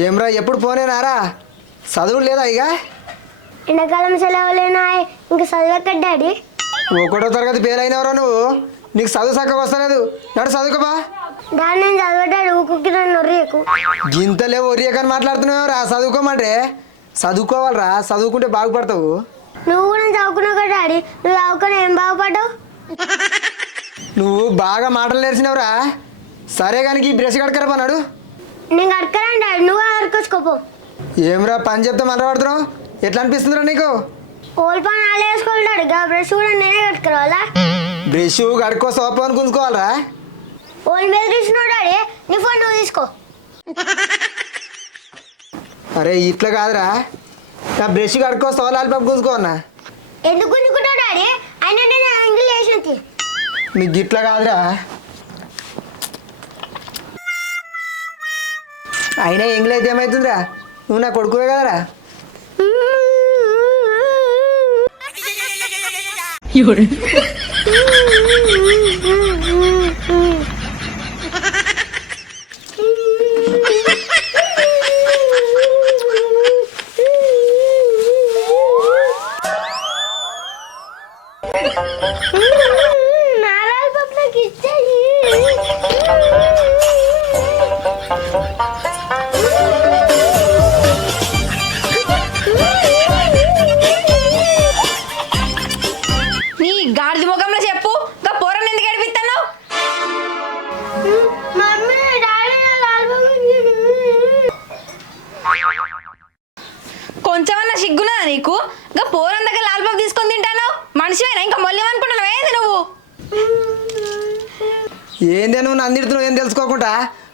ఏమ్రా ఎప్పుడు పోనేనారా చదువు లేదా ఇక? ఎండాకాలం సెలవులేనా ఇంకా చదివెక్కడ డాడీ. ఒకటో తరగతి పేరైనవరా నువ్వు? నీకు చదువు చక్కగా వస్తలేదు. నడు చదువుకోబా డాడీ నేను చదివడాడు ఊకుకి నన్ను నొర్రియకు గింతలే ఒరియకని మాట్లాడుతున్నావురా చదువుకోమంటే. చదువుకోవాలరా చదువుకుంటే బాగుపడతావు. నువ్వు కూడా చదువుకున్నావు కదా డాడీ. నువ్వు చదువుకొని ఏం బాగుపడ్డావు? నువ్వు బాగా మాటలు నేర్చినవురా? సరే కానీ ఈ బ్రష్ కడకరా పన్నాడు. నేను కడకరాను డాడీ నువ్వు కడుకొచ్చుకోపో ఏమ్రా పని చెప్తే మాట్లాడుతున్నావు ఎట్లా అనిపిస్తుందిరా నీకు? ఓల్ పని బ్రష్ కూడా నేనే బ్రష్ కడుక్కో సోపు అని గుంజుకోవాలరా? ఓల్ మీద తీసుకున్నావు డాడీ నీ ఫోన్ నువ్వు తీసుకో. అరే ఇట్లా కాదురా. నా బ్రష్ కడుక్కో సోలాలి పప్పు గుంజుకో అన్నా. ఎందుకు డాడీ అయినా నేను అంగిల్ వేసినది నీకు ఇట్లా కాదురా. అయినా ఎంగిల్ అయితే ఏమవుతుందిరా నువ్వు నా కొడుకువే కదరా? నారాయణ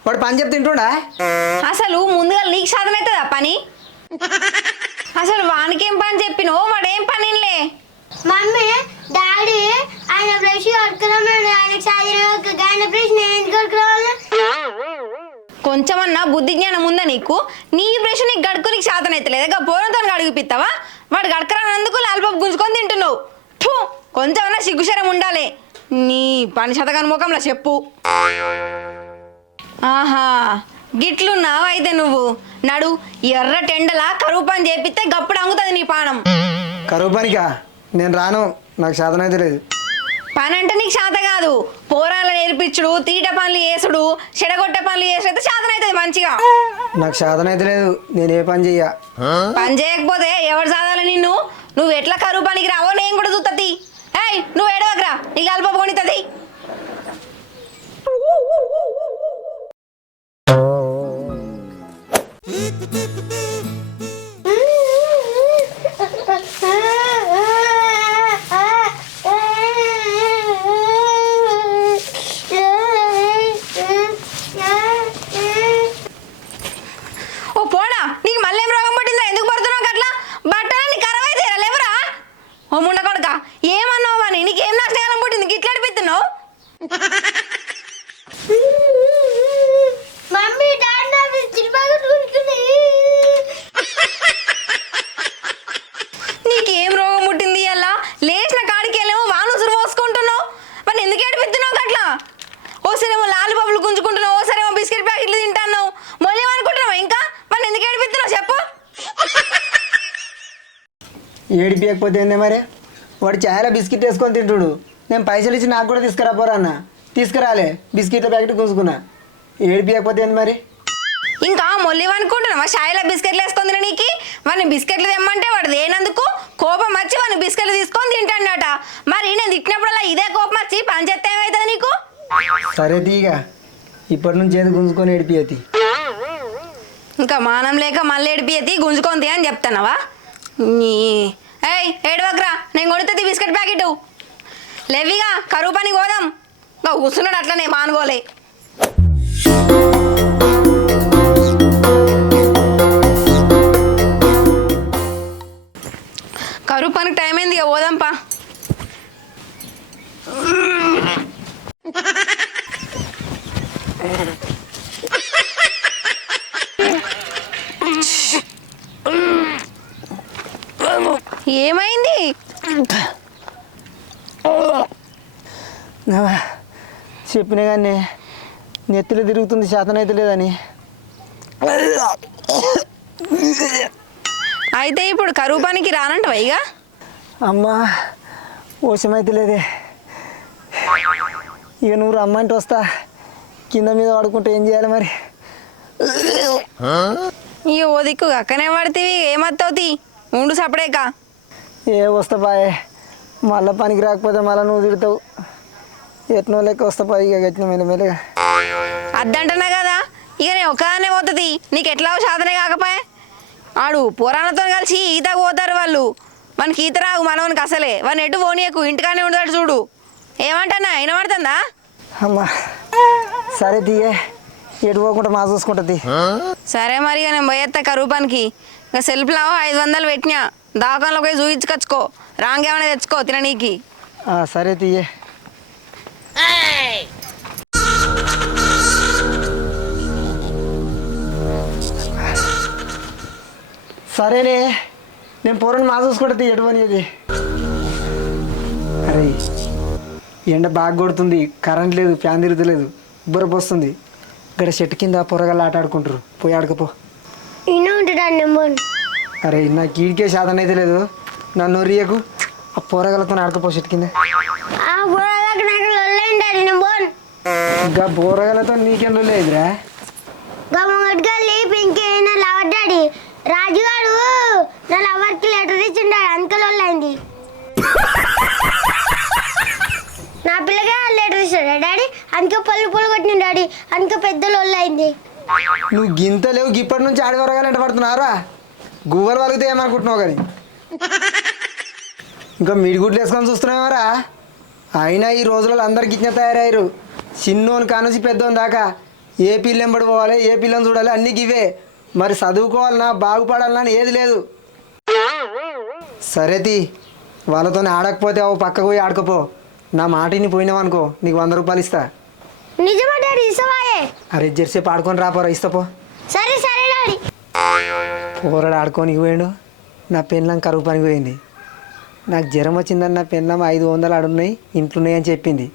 వాడు పని చెప్తే తింటుండా? అసలు ముందుగా నీకు సాధన అవుతుందా పని? అసలు వానికేం పని చెప్పినో వాడేం పనిలే మమ్మీ డాడీ ఆయన బ్రష్ చదివి ఆయన బ్రష్ నేను ఎందుకు కడుకురావాలి కొంచెమన్నా బుద్ధి జ్ఞానం ఉందా నీకు? నీ బ్రష్ నీకు గడుకు నీకు శాతం అవుతలేదు? పోరంతో గడుగుపిస్తావా వాడు గడకరానందుకు లాల్బాబు గుంజుకొని తింటున్నావు. ఠూ కొంచెమన్నా సిగ్గుశరం ఉండాలి. నీ పని శతకాని ముఖంలో చెప్పు. ఆహా గిట్లున్నావు అయితే నువ్వు? నడు ఎర్ర టెండలా కరువు పని చేపిస్తే గప్పుడు అంగుతుంది నీ పానం. కరువు పనికా నేను రాను నాకు శాతం అయితే లేదు. పని అంటే నీకు శాత కాదు. పోరాలు నేర్పించుడు తీట పనులు చేసుడు చెడగొట్టే పనులు చేసుడు అయితే శాతం అవుతుంది మంచిగా. నాకు శాతం అయితే లేదు నేను ఏ పని చెయ్య? పని చేయకపోతే ఎవరు సాధాలి నిన్ను? నువ్వు ఎట్లా కరువు పనికి రావో నేను కూడా చూస్తుంది ఏయ్ నువ్వు ఏడవకరా నీకు అల్ప కొనితుంది ఏడిపియకపోతే ఏందే మరి? వాడు చాలా బిస్కెట్ వేసుకొని తింటుడు. నేను పైసలు ఇచ్చి నాకు కూడా తీసుకురా పోరా అన్న. తీసుకురాలే బిస్కెట్ల ప్యాకెట్ కూసుకున్నా ఏడిపియకపోతే ఏంది మరి? ఇంకా మొల్లి అనుకుంటున్నావా షాయిలో బిస్కెట్లు వేసుకుంది నీకు? వాడిని బిస్కెట్లు తెమ్మంటే వాడు దేనందుకు కోపం వచ్చి వాడిని బిస్కెట్లు తీసుకొని తింటాడట. మరి నేను తిట్టినప్పుడల్లా ఇదే కోపం వచ్చి పని చేస్తే ఏమవుతుంది నీకు? సరే తీగ. ఇప్పటి నుంచి ఏది గుంజుకొని ఏడిపియతి? ఇంకా మానం లేక మళ్ళీ ఏడిపియతి? గుంజుకొని అని చెప్తానవా నీ ఏయ్ ఏడవకరా. నేను కొడుతుంది బిస్కెట్ ప్యాకెట్. లేవిగా కరువు పని పోదాం ఇంకా కూర్చున్నాడు అట్లనే మానుకోలే కరువు పనికి టైం అయింది ఇక పోదాంపా ఏమైంది? చెప్పినా కానీ నెత్తిలో తిరుగుతుంది శాతం అయితే లేదని. అయితే ఇప్పుడు కరువు పనికి రానంటవా ఇక అమ్మా ఓషమైతే లేదే. ఇక నువ్వు రమ్మంటే వస్తా. కింద మీద పడుకుంటే ఏం చేయాలి మరి? ఇక ఓ దిక్కు అక్కనే పడితేవి ఏమత్తవుతి? ఉండు సపడేక ఏ వస్తా పాయే మళ్ళీ పనికి రాకపోతే మళ్ళీ నువ్వు తిడతావు. ఎట్నో లెక్క వస్తా పాయి ఇక గట్టిన మెల్లమెల్లగా. అద్దంటనా కదా? ఇక నేను ఒక్కదాన్నే పోతుంది. నీకు ఎట్లా సాధనే కాకపోయే? ఆడు పురాణతో కలిసి ఈతకు పోతారు వాళ్ళు. మనకి ఈత రాగు మనవనికి అసలే. వాడిని ఎటు పోనీయకు. ఇంటికానే ఉండతాడు చూడు. ఏమంటన్నా? వినబడుతుందా? అమ్మా సరే తీయే. ఎటు పోకుండా మా చూసుకుంటుంది. సరే మరి ఇక నేను పోయేస్తా కరువు పనికి. ఇక సెల్ఫ్లో ఐదు వందలు పెట్టినా. దవాఖానలో పోయి చూయించుకొచ్చుకో. రాంగేమైనా తెచ్చుకో తిననీకి సరే తీయే. సరేనే నేను పూరని మా చూసుకుంటుంది ఎటు అనేది అరే ఎండ బాగా కొడుతుంది కరెంట్ లేదు ఫ్యాన్ తిరుగుతలేదు బుర్రపు వస్తుంది ఇక్కడ చెట్టు కింద పొరగల్లా ఆట ఆడుకుంటారు పోయి ఆడుకపో. ఇన్న ఉంటాడు నెంబర్ అరే నాకు కీడికే శాతం అయితే లేదు. నన్ను రియకు ఆ పొరగలతో ఆడుకపో చెట్టు కింద. నాకు ఇంకా బోరగలతో నీకెందుకు లేదురా డాడీ. రాజుగాడు నా లవర్కి లెటర్ ఇచ్చిండాడు అంకల్ వాళ్ళైంది నా పిల్లగా లెటర్ ఇచ్చాడు డాడీ. అందుకే పళ్ళు పళ్ళు కొట్టిన డాడీ. అందుకే పెద్ద లొల్లైంది నువ్వు గింత లేవు ఇప్పటి నుంచి ఆడి వరగాలంటే పడుతున్నారా గువ్వలు వలిగితే ఏమనుకుంటున్నావు కానీ? ఇంకా మిడిగుడ్లు వేసుకొని చూస్తున్నావారా అయినా ఈ రోజులలో అందరికి ఇచ్చిన తయారయ్యారు. చిన్నోని కానుంచి పెద్దోని దాకా ఏ పిల్లెంబడి పోవాలి ఏ పిల్లని చూడాలి అన్నీ ఇవే మరి చదువుకోవాలన్నా బాగుపడాలన్నా అని ఏది లేదు. సరే తీ వాళ్ళతో ఆడకపోతే ఓ పక్కకు పోయి ఆడకపో. నా మాటిని పోయినావనుకో నీకు వంద రూపాయలు ఇస్తా. నిజమా డాడీ ఇసవాయే అరే జెర్సేపు ఆడుకొని రాపోరా ఇస్తాపో సరే సరే. కూరడు ఆడుకోనికి పోయాడు. నా పెన్లం కరువు పనికి పోయింది. నాకు జ్వరం వచ్చిందని నా పెన్లం ఐదు వందలు ఆడున్నాయి ఇంట్లో ఉన్నాయని అని చెప్పింది.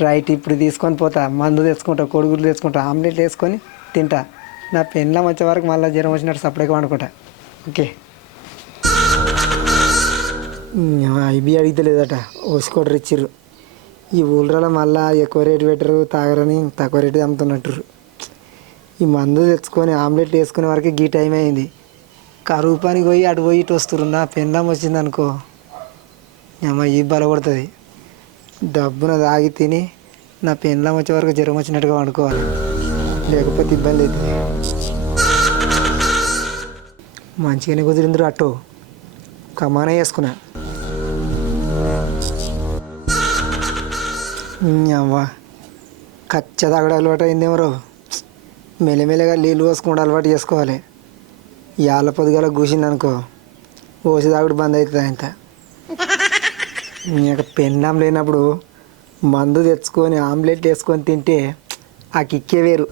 రైట్ ఇప్పుడు తీసుకొని పోతా. మందు తెచ్చుకుంటా కొడుగులు తెచ్చుకుంటా ఆమ్లెట్ వేసుకొని తింటా. నా పెన్లం వచ్చే వరకు మళ్ళీ జ్వరం వచ్చినట్టు సపరేట్గా వండుకుంటా. ఓకే. ఐబీ అడిగితలేదట. ఓసుకోటర్ ఇచ్చిర్రు. ఈ ఊళ్ళలో మళ్ళీ ఎక్కువ రేటు పెట్టరు తాగరని తక్కువ రేటు అమ్ముతున్నట్టు ఈ మందు తెచ్చుకొని ఆమ్లెట్ వేసుకునే వరకు గీ టైం అయింది. కరువు పని పోయి అటు పోయి ఇటు వస్తురు నా పెండం వచ్చింది అనుకో. అమ్మ ఈ బల కొడుతుంది. డబ్బున తాగి తిని నా పెండ్లం వచ్చే వరకు జ్వరం వచ్చినట్టుగా వండుకోవాలి. లేకపోతే ఇబ్బంది అవుతుంది మంచిగానే కుదిరిందిరు అటు కమానే వేసుకున్నా అవ్వ. కచ్చ తాగడం అలవాటు అయిందేమరో. మెల్లమెల్లగా నీళ్ళు పోసుకుంటూ అలవాటు చేసుకోవాలి. ఇవాళ పొద్దుగల కూసింది అనుకో ఓసి తాగుడు బంద్ అవుతుంది అంత ఇంకా పెన్నాం లేనప్పుడు మందు తెచ్చుకొని ఆమ్లెట్ వేసుకొని తింటే ఆ కిక్కే వేరు.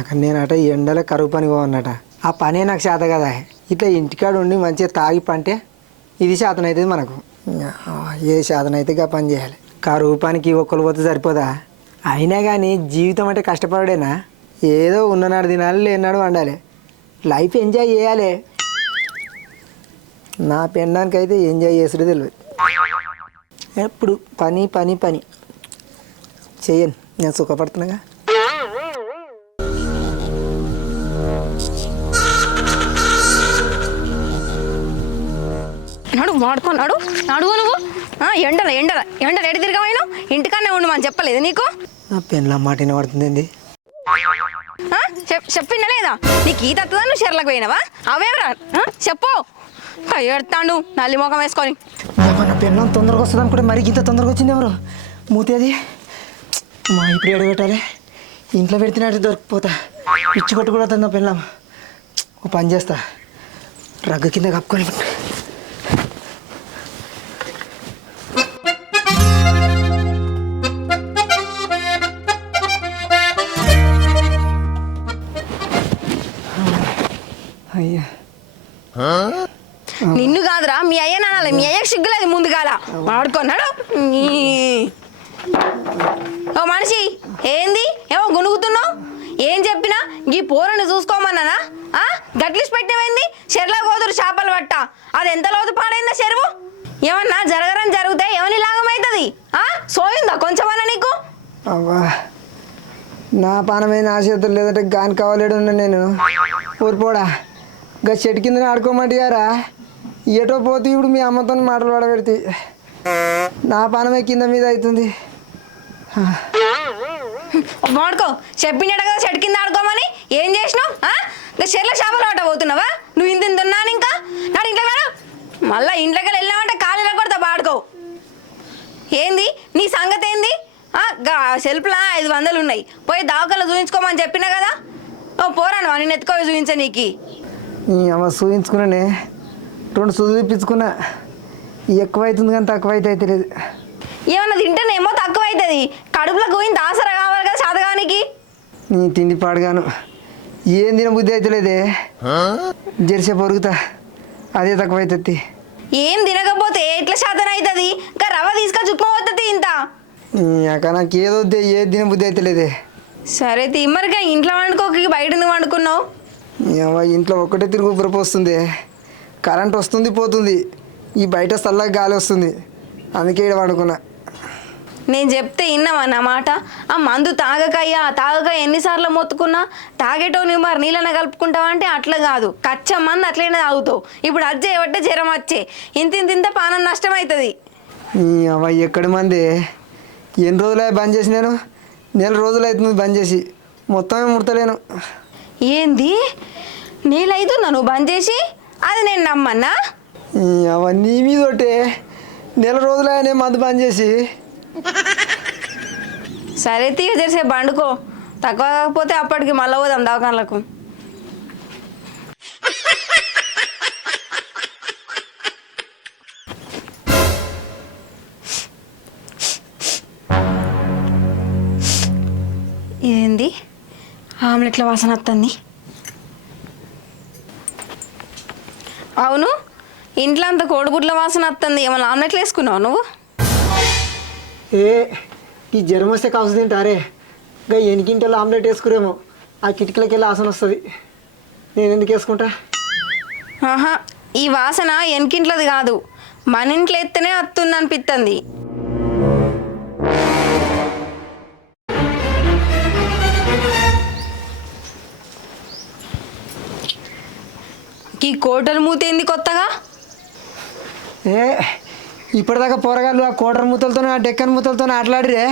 అక్కడ నేనట ఎండల కరువు పని పోవన్నట. ఆ పనే నాకు చేత కదా. ఇట్లా ఇంటికాడ ఉండి మంచిగా తాగి పంటే ఇది శాతం అవుతుంది మనకు ఏ శాతం అయితే పని చేయాలి. కరువు పనికి ఒక్కరు పోతే సరిపోదా? అయినా కానీ జీవితం అంటే కష్టపడేనా ఏదో ఉన్ననాడు తినాలి లేనాడు వండాలి. లైఫ్ ఎంజాయ్ చేయాలి. నా పెండానికి అయితే ఎంజాయ్ చేసుడు తెలియదు ఎప్పుడు పని పని పని. చేయను నేను సుఖపడుతున్నాగా? నడు వాడుకున్నాడు నడువు నువ్వు? ఎండల ఎండల ఎండల ఎటు తిరగమైనా ఇంటికన్నా ఉండు మనం చెప్పలేదు నీకు? నా పెన్ల మాట చెప్ చెప్పిందా లేదా? నీకు ఈ తత్తుదా నువ్వు చెర్లకు పోయినావా? అవేవరా? చెప్పు. ఎడతాడు నల్లి ముఖం వేసుకొని. మన పెన్నం తొందరగా వస్తుంది అనుకుంటే మరి ఇంత తొందరగా వచ్చింది ఎవరు? మూతేది? మా ఇప్పుడు ఎడ పెట్టాలి. ఇంట్లో పెడితేనట్టు దొరికిపోతా. పిచ్చి కొట్టు కూడా వస్తుంది నా పెన్నం ఓ పని చేస్తా. రగ్గు కింద కప్పుకొని అయ్యా మీ అయ్యకి సిగ్గులేదు ముందుగాల. వాడుకున్నాడు ఓ మనిషి ఏంది? ఏమో గునుగుతున్నావు? ఏం చెప్పినా? ఈ పోరని చూసుకోమన్నానా? ఆ? గట్లిసి పెట్టినమైంది చెర్ల కోదురు చేపలు పట్ట. అది ఎంత లోతు పాడైందా చెరువు? ఏమన్నా జరగరని జరిగితే ఏమని లాగమవుతుంది ఆ? సోయిందా కొంచెమన్నా నీకు? అవ్వా నా పానమైన నా చేతులు లేదంటే గాని కావాలేడు నేను. ఊరిపోడా గా చెట్టు కింద ఆడుకోమంటారా ఎటో పోతే ఇప్పుడు మీ అమ్మతో మాటలు పడబెడితే నా పానమే కింద మీద అవుతుంది. వాడుకో. చెప్పినట్టు కదా చెట్టు కింద ఆడుకోమని. ఏం చేసినావు? ఇంకా చెర్ల చేపలు పట్ట పోతున్నావా? నువ్వు ఇంత ఇంత ఉన్నాను ఇంకా? నాడు ఇంట్లో మేడం మళ్ళీ ఇంట్లోకి వెళ్ళామంటే కాలు కొడతా పాడుకో. ఏంది? నీ సంగతి ఏంది? సెల్ఫ్లా ఐదు వందలు ఉన్నాయి. పోయి దావకల్లో చూపించుకోమని చెప్పినా కదా? ఓ పోరాను నేను ఎత్తుకోవి చూపించా నీకు చూయించుకున్నానే రెండు సూదులు ఇప్పించుకున్నా ఎక్కువ అవుతుంది కానీ తక్కువ అయితే అయితే లేదు ఏమన్నా తింటేనేమో తక్కువ అవుతుంది కడుపులో పోయింది ఆసరా కావాలి కదా శాతగానికి నీ తిండి పాడుగాను. ఏం తిన బుద్ధి అయితే లేదే. జెర్సే పొరుగుతా. అదే తక్కువ అవుతుంది ఏం తినకపోతే ఎట్లా శాతం అవుతుంది ఇంకా రవ్వ తీసుకొని ఉప్మా పోతుంది ఇంత అక్క నాకు ఏదో ఏది తిన బుద్ధి అయితే లేదే. సరే తిమ్మరిగా ఇంట్లో వండుకోకి బయట వండుకున్నావు? ఇంట్లో ఒక్కటే తిరుగు పురపు వస్తుంది. కరెంట్ వస్తుంది పోతుంది. ఈ బయట చల్లగా గాలి వస్తుంది. అందుకే ఇక్కడ పడుకున్నా. నేను చెప్తే విన్నావా నా మాట? ఆ మందు తాగకయ్యా తాగక ఎన్నిసార్లు మొత్తుకున్నా? తాగేటో నువ్వు మరి నీళ్ళన కలుపుకుంటావా అంటే అట్లా కాదు. కచ్చ మంది అట్లనే తాగుతావు. ఇప్పుడు అజ్జే ఏవట్టే జ్వరం వచ్చే. ఇంత ఇంత ఇంత పానం నష్టం అవుతుంది అవ్వ ఎక్కడి మంది? ఎన్ని రోజులు బంద్ చేసి నేను? నెల రోజులు అవుతుంది బంద్ చేసి. మొత్తమే ముడతలేను. ఏంది? నీళ్ళైతుందా నువ్వు బంద్ చేసి? అది నేను నమ్మన్నా? ఈ అవ్వ నీ మీద ఒకటే నెల రోజులైనా మందు బంద్ చేసి. సరే తీగ చేసే బండుకో. తక్కువ కాకపోతే అప్పటికి మళ్ళీ పోదాం దవాఖానలకు. ఇదేంది ఆమ్లెట్ల వాసన వస్తుంది అవును? ఇంట్లో అంత కోడిగుడ్ల వాసన వస్తుంది. ఏమైనా ఆమ్లెట్లు వేసుకున్నావు నువ్వు? ఏ ఈ జ్వరం వస్తే కాసు తింటారే. ఇంకా ఎనికింటలో ఆమ్లెట్ వేసుకురేమో. ఆ కిటికీలకి వెళ్ళి ఆసన వస్తుంది. నేను ఎందుకు వేసుకుంటా? ఆహా ఈ వాసన ఎనకింట్లది కాదు. మన ఇంట్లో ఎత్తనే అత్తుంది అనిపిస్తుంది ఈ కోటలు మూతేంది కొత్తగా? ఏ ఇప్పటిదాకా పోరగాళ్ళు ఆ కోటర మూతలతో ఆ డెక్కన్ మూతలతో ఆటలాడిరే.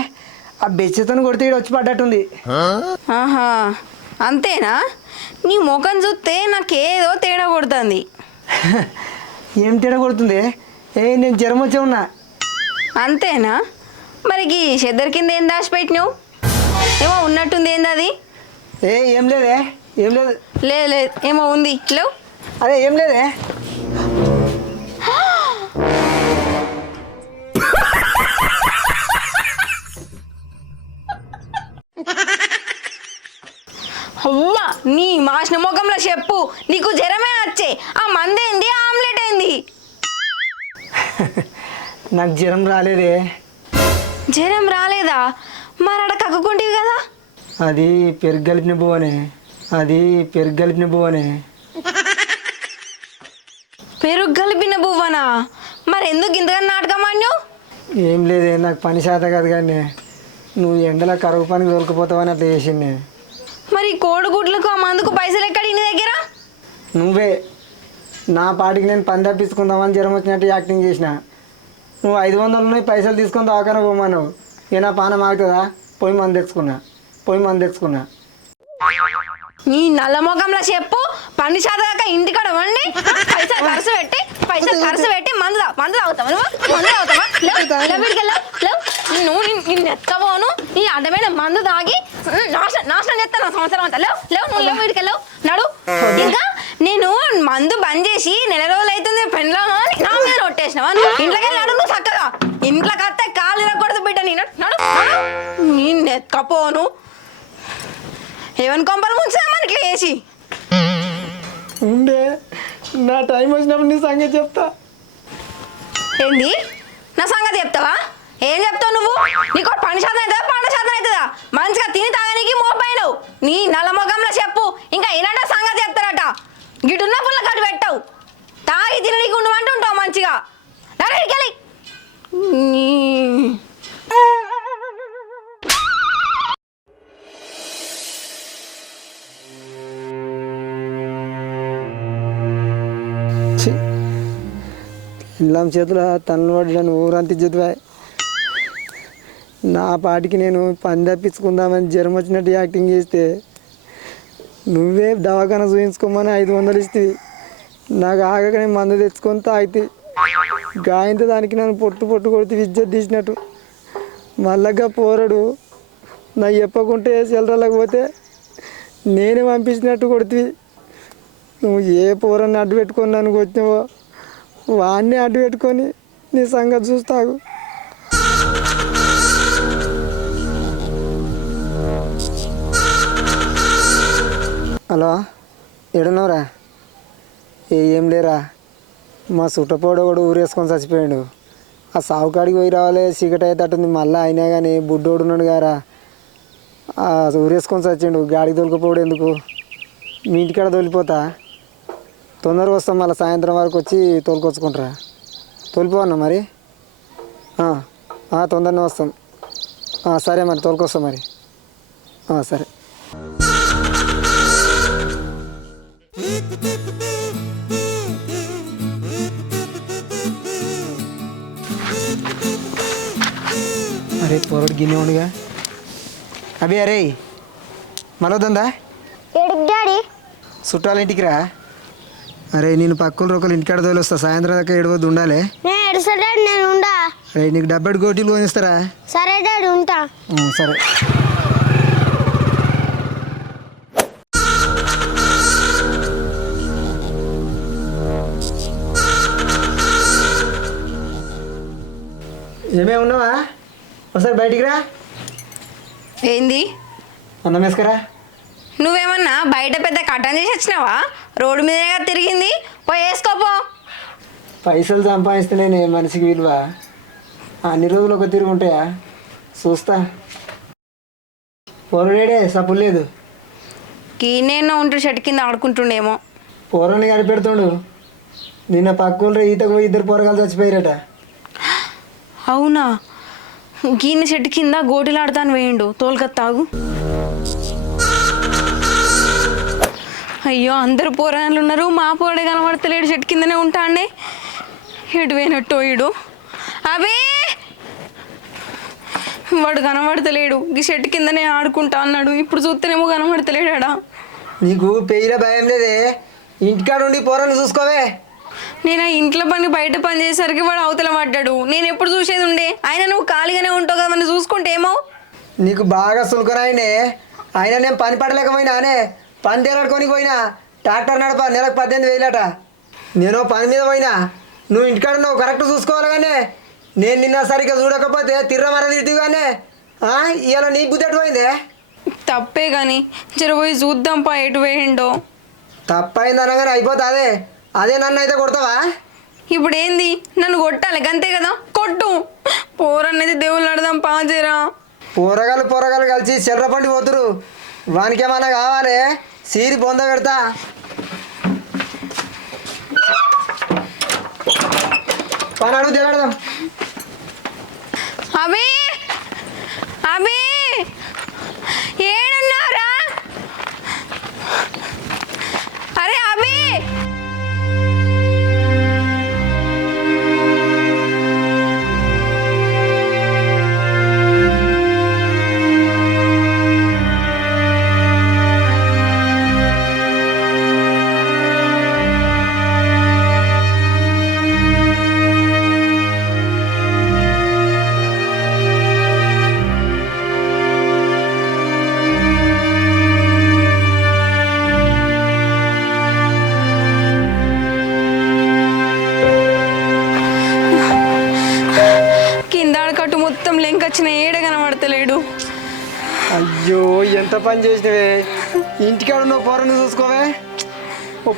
ఆ బెచ్చతో కొడితే ఈడు వచ్చి పడ్డట్టుంది. ఆహా అంతేనా? నీ ముఖం చూస్తే నాకేదో తేడా కొడుతుంది. ఏం తేడా కొడుతుంది? ఏ నేను జ్వరం వచ్చే ఉన్నా. అంతేనా? మరి ఈ చెద్దరి కింద ఏం దాచిపెట్టినావు? ఏమో ఉన్నట్టుంది ఏంది అది? ఏ ఏం లేదే ఏం లేదు. లేదు లేదు ఏమో ఉంది. లేవు. అదే ఏం లేదే. అవ్వా నీ మాసిన ముఖంలో చెప్పు. నీకు జ్వరమే వచ్చే. ఆ మందేంది? ఆమ్లెట్ ఏంది? నాకు జ్వరం రాలేదే. జ్వరం రాలేదా? మరి అక్కడ కక్కుకుంటివి కదా? అది పెరుగు కలిపిన బువ్వనే. అది పెరుగు కలిపిన బువ్వనే. పెరుగు కలిపిన బువ్వనా? మరి ఎందుకు ఇంతగా నాటకం ఆడినావు? ఏం లేదే నాకు పని శాత కాదు కానీ నువ్వు ఎండలో కరువు పనికి దొరికిపోతావని అట్లా చేసిండే మరి కోడిగుడ్లకు ఆ మందుకు పైసలు ఎక్కడి నీ దగ్గర? నువ్వే నా పాటికి నేను పని తప్పించుకుందామని జ్వరం వచ్చినట్టు యాక్టింగ్ చేసిన. నువ్వు ఐదు వందలు ఉన్నాయి పైసలు తీసుకొని దాకానే పోమన్నావు. ఏ నా పానం ఆగుతుందా? పోయి మంది తెచ్చుకున్నా పోయి మంది తెచ్చుకున్నా. నీ నల్ల ముఖంలో చెప్పు పని శాతగాక ఇంటికాడ వండి పైసలు ఖర్చు పెట్టి పైసలు ఖర్చు పెట్టి మందు తా- మందు తాగుతావా నువ్వు మందు తాగుతావా. నువ్వు నిన్ను- ఎత్తపోను ఈ అడ్డమైన మందు తాగి నాశనం నాశనం చేస్తాను నా సంవత్సరం అంతా. లేవు లేవు నువ్వు లేవు వీడికి లేవు నడు. ఇంకా నేను మందు బంద్ చేసి నెల రోజులు అవుతుంది పెండ్లో నా మీద కొట్టేసినావా నువ్వు ఇంట్లోకి నడు నువ్వు చక్కగా. ఇంట్లోకి వస్తే కాలు ఇరగకూడదు బిడ్డ నేను నడు. నడు. ఏమని కొంపలు ముంచా మనకి వేసి ఉండే. నా టైం వచ్చినప్పుడు నీ సంగతి చెప్తా. ఏంది? నా సంగతి చెప్తావా? ఏం చెప్తావు నువ్వు? నీకు పని శాతం అవుతుందా పంట శాతం ఇల్లాం చేతుల తనలు పడ్డాను ఊరంతా చదివా నా పాటికి నేను పని తప్పించుకుందామని జ్వరం వచ్చినట్టు యాక్టింగ్ చేస్తే నువ్వే దవాఖాన చూయించుకోమని ఐదు వందలు ఇస్తే నాకు ఆగకనే మందు తెచ్చుకొని తాగితే గాయంతో దానికి నన్ను పొట్టు పొట్టు కొడితే విద్య తీసినట్టు. మళ్ళగా పోరడు నా చెప్పకుంటే సెలరాలకు పోతే నేనే పంపించినట్టు కొడితే నువ్వు ఏ పోరని అడ్డు పెట్టుకొని నన్ను వచ్చినావో వాడిని అడ్డు పెట్టుకొని నీ సంగతి చూస్తాగు. హలో ఎడున్నావురా ఏ ఏం లేరా? మా సుట్టపోడు కూడా ఊరేసుకొని చచ్చిపోయాడు. ఆ సావుకాడికి పోయి రావాలి చీకటి అయ్యేటట్టుంది మళ్ళీ అయినా కానీ బుడ్డోడు ఉన్నాడు గారా. ఊరేసుకొని చచ్చిండు. గాడికి తోలుకపోవడం ఎందుకు? మీ ఇంటికాడ తోలిపోతా? తొందరగా వస్తాం మళ్ళీ సాయంత్రం వరకు వచ్చి తోలుకొచ్చుకుంటారా? తోలిపోవన్నా మరి. తొందరనే వస్తాం. సరే మరి తోలుకొస్తాం మరి. సరే. అరే పొరడు గిన్నె ఉండుగా. అవి అరే మళ్ళొద్దా ఏడికి డాడీ. చుట్టాల ఇంటికి రా. అరే నేను పక్కన రొక్కలు ఇంటికాడ తోలొస్తా. సాయంత్రం దాకా ఏడవద్దు ఉండాలి. నేను ఎడుసా డాడీ నేను ఉండా. అరే నీకు డబ్బెడు గోటీలు కొనిస్తారా? సరే డాడీ ఉంటా. సరే. ఏమే ఉన్నావా? ఒకసారి బయటికి రా. ఏంది? అన్నం వేసుకురా. నువ్వేమన్నా బయట పెద్ద కట్టం చేసి వచ్చినావా? రోడ్డు మీదగా తిరిగింది. పోయి వేసుకోపో పైసలు సంపాదిస్తేనే మనిషికి విలువ. అన్ని రోజులు ఒక తిరుగు ఉంటాయా? చూస్తా. పొరడేడే సప్పు లేదు. కీనేనో ఉంటూ చెట్టు కింద ఆడుకుంటుండేమో. పొరని కనిపెడుతుండు. నిన్న పక్కన ఈతకు పోయి ఇద్దరు పొరగాలు చచ్చిపోయారట. అవునా? గీని చెట్టు కింద గోటిలాడతాను వేయండు. తోలుకత్తాగు అయ్యో అందరు పోరాళ్ళు ఉన్నారు మా పోరడే కనబడతలేడు చెట్టు కిందనే ఉంటా అండి ఎటు పోయినట్టు ఇడు. అబే! వాడు కనబడతలేడు. ఈ చెట్టు కిందనే ఆడుకుంటా అన్నాడు. ఇప్పుడు చూస్తేనేమో కనబడతలేడా నీకు పెయిల భయం లేదే? ఇంటికాడ ఉండి పొరను చూసుకోవే. నేను ఆ ఇంట్లో పని బయట పని చేసేసరికి వాడు అవతల పడ్డాడు. నేను ఎప్పుడు చూసేది ఉండే? ఆయన నువ్వు ఖాళీగానే ఉంటావు కదా మనం చూసుకుంటే ఏమో? నీకు బాగా సులకనాయనే అయినా నేను పని పడలేకపోయినానే. పని తేలాడుకొని పోయినా ట్రాక్టర్ నడప నెలకు పద్దెనిమిది వేలట. నేను పని మీద పోయినా నువ్వు ఇంటికాడ నువ్వు కరెక్ట్ చూసుకోవాలి కానీ నేను నిన్న సరిగ్గా చూడకపోతే తిర్ర మర తిరిగానే ఇవాళ నీ బుద్ధి పోయిందే? తప్పే కానీ జర పోయి చూద్దాం పా ఎటు వేయండో తప్పైంది అనగానే అయిపోతా అదే. అదే నన్ను అయితే కొడతావా? ఇప్పుడు ఏంది నన్ను కొట్టాలి అంతే కదా? కొట్టు. పోరన్నది దేవుళ్ళు ఆడదాం పాజేరా పోరగాలు పోరగాలు కలిసి చెర్ర పండి పోతురు. వానికి ఏమన్నా కావాలి? సీరి బొంద పెడతా. పని అడుగు తిరగడదాం అవి అవి ఏడున్నారా అరే అవి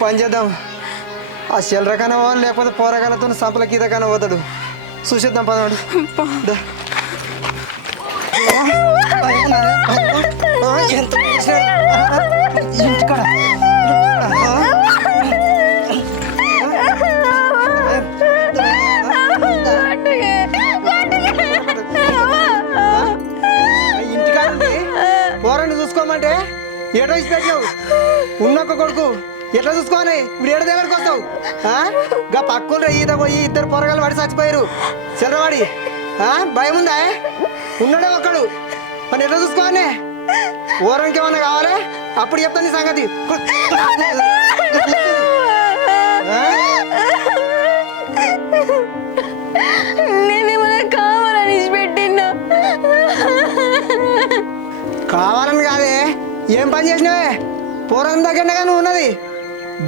పని చేద్దాం ఆ కన్నా పోవాలి లేకపోతే పోరగాలతో సంపల గీత కన్నా పోతాడు చూసేద్దాం పదవాడు ఎంత ఇంటికాడ ఇంటికాడ పోరాన్ని చూసుకోమంటే ఎట్లా ఇచ్చి పెట్టావు ఉన్నొక్క కొడుకు ఎట్లా చూసుకోవాలి? ఇప్పుడు ఏడు దగ్గరకు వస్తావు? ఆ? గా పక్కలు ఈత పోయి ఇద్దరు పొరగాలు పడి చచ్చిపోయారు. చిల్లరవాడి ఆ? భయం ఉందా ఉన్నాడే ఒక్కడు? మరి ఎట్లా చూసుకోవాలి? ఓరానికి ఏమన్నా కావాలి? అప్పుడు చెప్తాను నీ సంగతి? నేనేమన్నా కావాలని పెట్టినా? కావాలని కాదే. ఏం పని చేసినావే? పూర్వం దగ్గరగా నువ్వు ఉన్నది.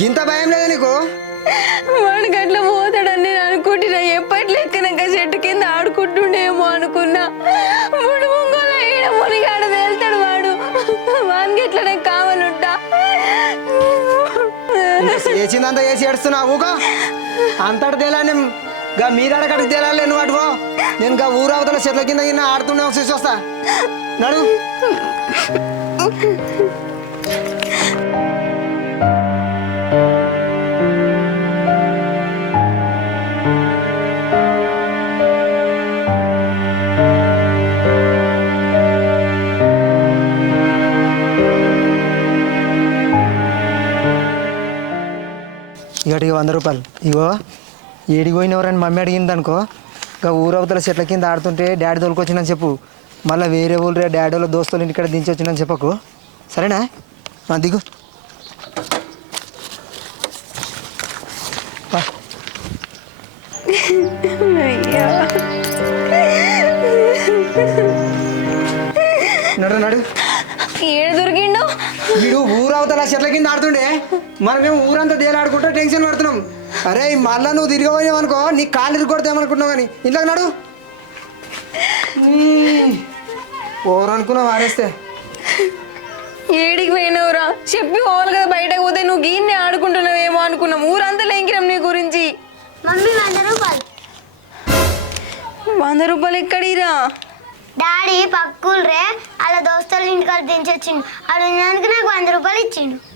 గింత భయం లేదు నీకు? వాడు గట్ల పోతాడని నేను అనుకుంటున్నా. ఎప్పటి లెక్కనక చెట్టు కింద ఆడుకుంటుండేమో అనుకున్నా. మూడు ముంగోల ఈడ మునిగాడ వెళ్తాడు వాడు. వానికి ఎట్లా నాకు కావాలంటా వేసిందంతా వేసి ఏడుస్తున్నావు ఊకో. అంతటి తేలానే గా మీరాడ కడికి తేలాలే నువ్వు అటువో నేను గా ఊరవతల చెట్ల కింద ఆడుతుండే చూసి వస్తా. నడు. ఇకటికి వంద రూపాయలు. ఇగో ఏడికి పోయినవరని మమ్మీ అడిగింది అనుకో ఇక ఊరవతల చెట్ల కింద ఆడుతుంటే డాడీ తోలుకొచ్చిందని చెప్పు. మళ్ళీ వేరే ఊళ్ళో డాడీ వాళ్ళ దోస్తులు ఇంటికాడ దించి వచ్చిందని చెప్పకు. సరేనా? దిగు. చెట్ల కింద ఆడుతుండే. మనమేమో ఊరంతా దేలాడుకుంటూ టెన్షన్ పడుతున్నాం. అరే మళ్ళా నువ్వు తిరిగి పోయావు అనుకో నీ కాళ్ళు ఇరుకొడతామనుకుంటున్నావు కానీ? ఇంట్లోకి నడు. ఓరు అనుకున్నావు ఆడేస్తే ఏడికి పోయినవురా? చెప్పి పోవాలి కదా బయటకు పోతే. నువ్వు గీన్ని ఆడుకుంటున్నావేమో అనుకున్నాం. ఊరంతా లేంకినాం నీ గురించి. మమ్మీ వంద రూపాయలు. వంద రూపాయలు ఎక్కడిరా? డాడీ పక్కులు రే అలా దోస్తులు ఇంటికాడ దించొచ్చిండు. అడిగినందుకు నాకు వంద రూపాయలు ఇచ్చిండు.